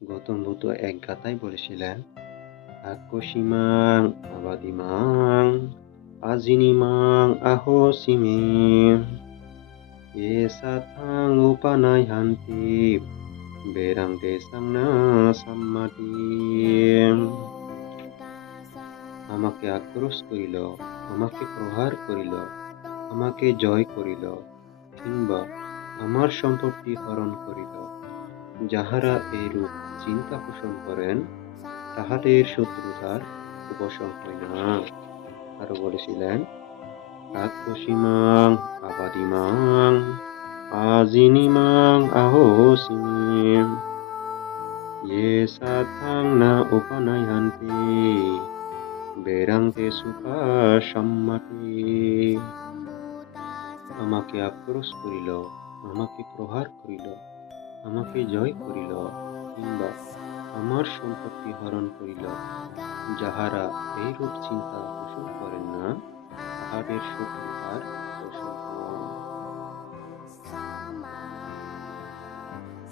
গৌতম বুদ্ধ এক গাথায় বলেছিলেন, আকস্মিমাং আবাদিমাং আজিনিমাং আহোসিমে এ সাথাং উপানায়ান্তি বেরাং দেশাং না সাম্মাতি। আমাকে আক্রোশ করিল, আমাকে প্রহার করিল, আমাকে জয় করিল, কিংবা আমার সম্পত্তি হরণ করিল, যাহারা এইরূপ চিন্তা পোষণ করেন তাহাদের শত্রুতার উপশম হয় না। আরো বলেছিলেন, কাকস্মিমাং আবাদিমাং আজিনিমাং আহোসিমি ইয়ে সাথাং না উপানায়ান্তি বেরাংতে সুখা সম্মাতি। আমাকে আক্রোশ করিল, আমাকে প্রহার করিল, আমাকে জয় করিল, কিংবা আমার সম্পত্তি হরণ করিল, যাহারা এইরূপ চিন্তা পোষণ করেন না তাহাদের শত্রুতার